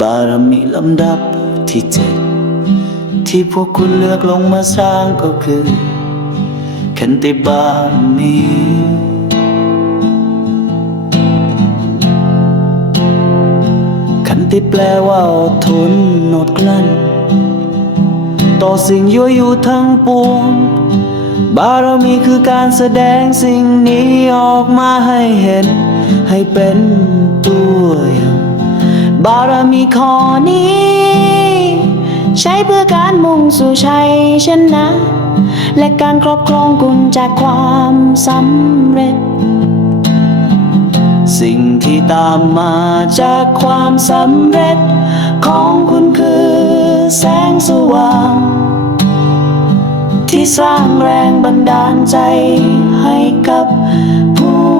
บารมีลำดับที่เจ็ดที่พวกคุณเลือกลงมาสร้างก็คือขันติบารมีขันติแปลว่าอดทนอดกลั้น ต่อสิ่งยั่วยุทั้งปวง บารมีคือการแสดงสิ่งนี้ออกมาให้เห็น ให้เป็นตัวอย่าง บารมีข้อนี้ ใช้เพื่อการมุ่งสู่ชัยชนะ และการครอบครองกุญแจความสำเร็จ สิ่งที่ตามมาจากความสำเร็จ ของคุณคือแสงสว่าง ที่สร้างแรงบันดาลใจให้กับผู้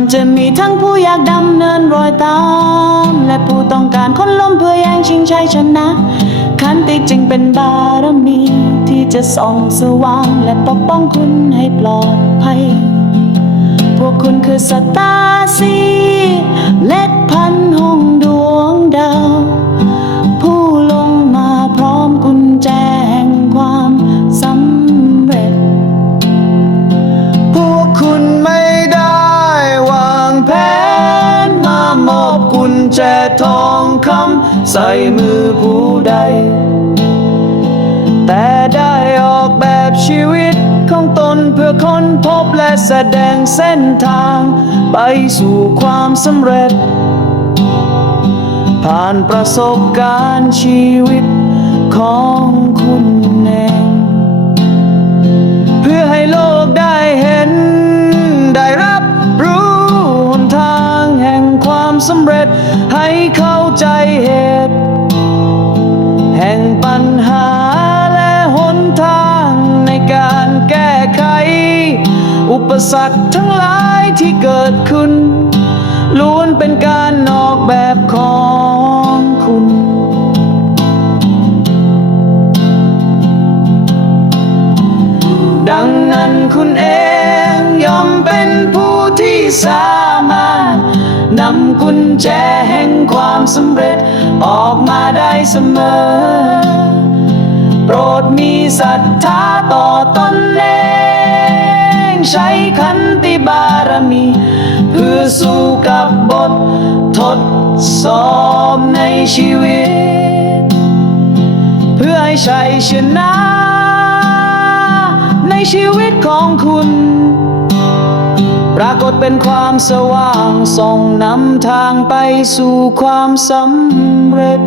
มันจะมีทั้งผู้อยากดำเนินรอยตาม และผู้ต้องการคนล้มเพื่อแย่งชิงชัยชนะ ขันติจึงเป็นบารมี ที่จะส่องสว่างและปกป้องคุณให้ปลอดภัย พวกคุณคือสตาร์ซีเล็ด แจทองคำใส่มือผู้ใด แต่ได้ออกแบบชีวิตของตนเพื่อค้นพบและแสดงเส้นทาง ไปสู่ความสำเร็จ ผ่านประสบการณ์ชีวิตของคุณเอง เพื่อให้โลก ให้เข้าใจเหตุ แห่งปัญหาและหนทางในการแก้ไข อุปสรรคทั้งหลายที่เกิดขึ้นล้วนเป็นการออกแบบของคุณดังนั้นคุณเองยอมเป็นผู้ที่สามารถ นำกุญแจแห่งความสำเร็จออกมาได้เสมอ โปรดมีศรัทธาต่อตนเองใช้ขันติบารมีเพื่อสู้กับบททดสอบในชีวิต เพื่อให้ชัยชนะ ในชีวิตของคุณ ปรากฏเป็นความสว่างส่องนำทางไปสู่ความสำเร็จ